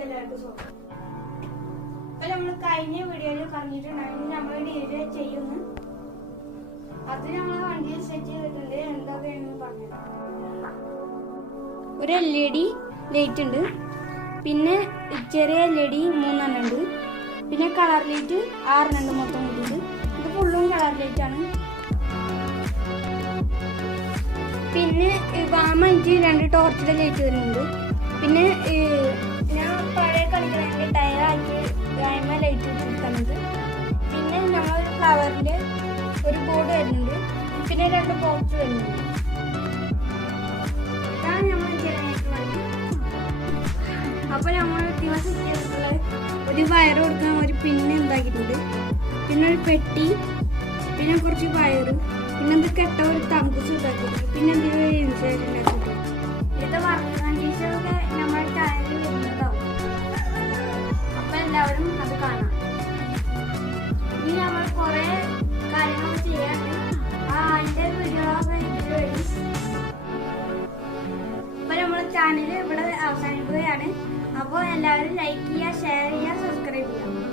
ചാനലിലേക്ക് എല്ലാവർക്കും സ്വാഗതം. അപ്പൊ നമ്മൾ കഴിഞ്ഞ വീഡിയോയിൽ പറഞ്ഞിട്ടുണ്ടായിരുന്നു നമ്മൾ ഡീല് ചെയ്യുന്നു. അത് നമ്മൾ വണ്ടിയിൽ സെറ്റ് ചെയ്തിട്ടുണ്ട്. എന്തൊക്കെയാണെന്ന് പറഞ്ഞത് ഒരു LED ലൈറ്റ് ഉണ്ട്, പിന്നെ ചെറിയ LED 3 ഉണ്ട്, പിന്നെ കളർ ലൈറ്റ് 6 ഉണ്ട് മൊത്തം കൂട്ടിയിട്ട്. ഇത് ഫുള്ളും കളർ ലൈറ്റ് ആണ്. പിന്നെ വാമഞ്ച് 2 ടോർച്ചിലെ ലൈറ്റ് വരുന്നുണ്ട്. പിന്നെ ഞാൻ പഴയ കളിക്കുന്നതിന്റെ ടയറാക്കി ഗായ്മ ലൈറ്റ് കൊടുക്കുന്നത്. പിന്നെ നമ്മൾ ഫ്ലവറിന്റെ ഒരു ബോർഡ് വരുന്നുണ്ട്, പിന്നെ 2 ബോക്സ് വരുന്നുണ്ട്. ഇതാണ് നമ്മൾ ജനറേറ്റർ വണ്ടി. അപ്പൊ നമ്മൾ ദിവസം ചെയ്തിട്ടുള്ള ഒരു വയർ കൊടുക്കാൻ ഒരു പിന്ന് ഉണ്ടാക്കിയിട്ടുണ്ട്, പിന്നെ ഒരു പെട്ടി, പിന്നെ കുറച്ച് വയറ്, പിന്നെ ഇത് കെട്ട ഒരു തമ്പസ് ഉണ്ടാക്കിയിട്ടുണ്ട്, പിന്നെ എന്തെങ്കിലും ഇൻസുലേഷൻ ഉണ്ടാക്കിയിട്ടുണ്ട്. ഇത് വർക്ക് കണ്ടീഷനൊക്കെ നമ്മുടെ ചാനലിൽ വരുന്നതാവും. അപ്പൊ എല്ലാവരും അത് കാണാം. ഇനി നമ്മൾ കുറെ കാര്യങ്ങൾ ചെയ്യാണ്ട് അതിന്റെ വീഡിയോകളൊക്കെ ഇതിൽ വരും. അപ്പൊ നമ്മുടെ ചാനൽ ഇവിടെ അവസാനിക്കുകയാണ്. അപ്പോൾ എല്ലാവരും ലൈക്ക് ചെയ്യുക, ഷെയർ ചെയ്യുക, സബ്സ്ക്രൈബ് ചെയ്യുക.